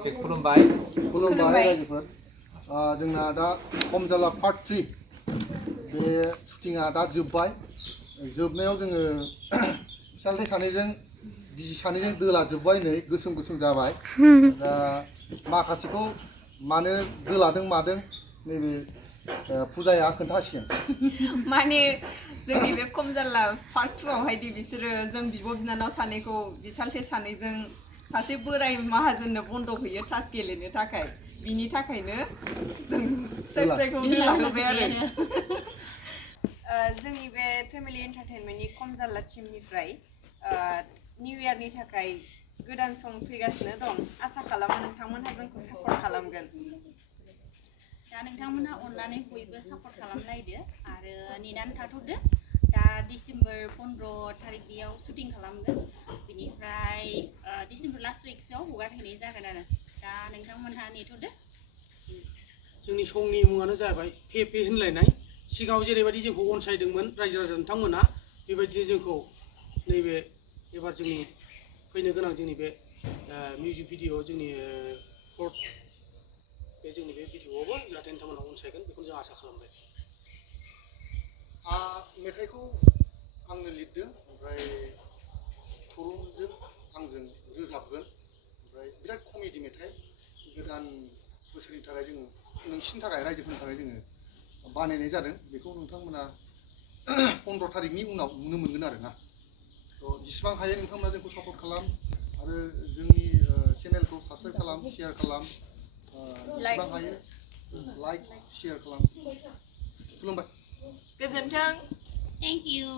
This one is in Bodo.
खनसे खुलुमबाय रायजोफोर जोंना दा खम जाला पार्ट 3 बे शुटिंआ दा जोबनायाव जोङो फिसाज्लाय सानैजों बिसि सानैजों दोला जोब्बाय नै गोसोम गोसोम जाबाय दा माखासेखौ मानो दोलादों मादों नैबे फुजाया खोन्थासिगोन माने जोंनि बे खम जारला पार्ट 2 आवहायदि बिसोरो जों बिब' बिनानाव सानैखौ बिसालथे सानैजों सासे बोराय माहाजोननो बन्द होयो तास गेलेनो थाखाय बिनि थाखायनो जों फिसाखौ दोलाहोबाय आरो जोंनि बे फेमिलि एन्टारटेनमेन्टनि खम जारला टीमनिफ्राय निउ इयारनि थाखाय गोदान सं फैगासिनो दं आसा खालामो नोंथांमोनहा जोंखौ सापर्ट खालामगोन दा नोंथांमोनहा अननानै बयबो सापर्ट खालामलायदो आरो नेनानै थाथ'दो दा डिसेम्बर 15 तारिख बेयाव शुटिं खालामगोन बिनिफ्राय डिसेम्बर लास्ट उइक्सआव हगारहैनाय जागोन आरो दा नोंथांमोनहा नेथ'दो जोंनि संनि मुङानो जाबाय पे पे होनलायनाय सिगाङाव जेरैबायदि जोंखौ अनसायदोंमोन रायजो राजा नोंथांमोना बेबायदिनो जोंखौ नैबे एबार जोंनि फैनो गोनां जोंनि बे मिउजिक भिडिअ जोंनि फर्थ बे जोंनि बे भिडिअआवबो जाहाथे नोंथांमोना अनसायगोन बेखौ जों आसा खालामबाय मेथाइखौ आंनो लिरदों ओमफ्राय थरुनजों आंजों रोजाबगोन ओमफ्राय बिराद कमेडि मेथाइ गोदान बोसोरनि थाखाय जोङो नोंसिनि थाखाय रायजोफोरनि थाखाय जोङो बानायनाय जादों बेखौ नोंथांमोना 15 तारिखनि उनाव नुनो मोनगोन आरो ना जेसेबां हायो नोंथांमोना जोंखौ सापर्ट खालाम आरो जोंनि चेनेलखौ साबस्क्राइब खालाम शेयार खालाम जेसेबां हायो लाइक शेयार खालाम खुलुमबाय गोजोन्थों थेंक इउ